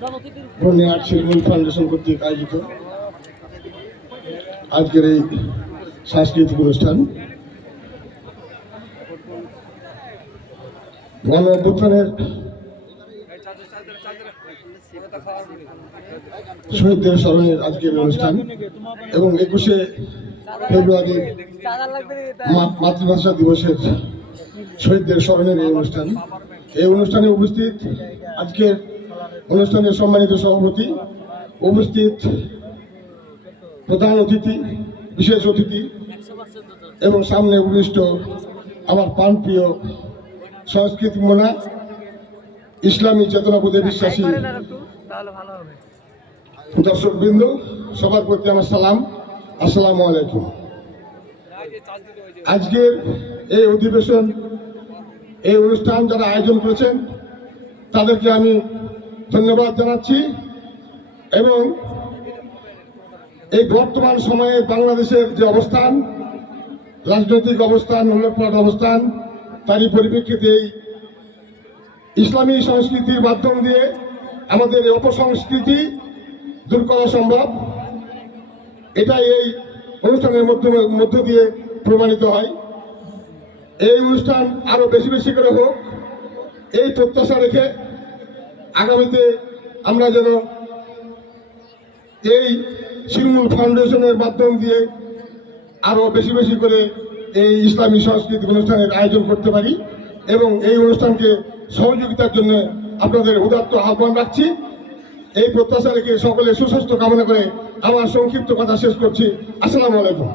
বর্নিহাট শিরমুল foundation কর্তৃক আয়োজিত আজকের এই সাংস্কৃতিক অনুষ্ঠান গণ অভ্যুত্থানের শহীদদের স্মরণের আজকের অনুষ্ঠান এবং 21শে ফেব্রুয়ারি মাতৃভাষা দিবসের শহীদদের স্মরণের এই অনুষ্ঠান। এই অনুষ্ঠানে উপস্থিত আজকের অনুষ্ঠানের সম্মানিত সভাপতি, উপস্থিত প্রধান অতিথি, বিশেষ অতিথি এবং সামনে উপবিষ্ট আমার প্রাণপ্রিয় সাংস্কৃতিক মনা, ইসলামী চেতনাবোধে বিশ্বাসী দর্শকবৃন্দ, সবার প্রতি আমার সালাম, আসসালামু আলাইকুম। আজকের এই অধিবেশন, এই অনুষ্ঠান যারা আয়োজন করেছেন তাদেরকে আমি ধন্যবাদ জানাচ্ছি এবং এই বর্তমান সময়ে বাংলাদেশের যে অবস্থান, রাজনৈতিক অবস্থান, উলটপালট অবস্থান, তারই পরিপ্রেক্ষিতে এই ইসলামী সংস্কৃতির মাধ্যম দিয়ে আমাদের এই অপসংস্কৃতি দূর করা সম্ভব, এটাই এই অনুষ্ঠানের মধ্য দিয়ে প্রমাণিত হয়। এই অনুষ্ঠান আরো বেশি বেশি করে হোক, এই প্রত্যাশা রেখে আগামীতে আমরা যেন এই শিরমুল ফাউন্ডেশনের মাধ্যম দিয়ে আরো বেশি বেশি করে এই ইসলামী সাংস্কৃতিক অনুষ্ঠানের আয়োজন করতে পারি এবং এই অনুষ্ঠানকে সহযোগিতার জন্য আপনাদের উদাত্ত আহ্বান রাখছি। এই প্রত্যাশা রেখে সকলে সুস্বাস্থ্য কামনা করে আমার সংক্ষিপ্ত কথা শেষ করছি। আসসালামু আলাইকুম।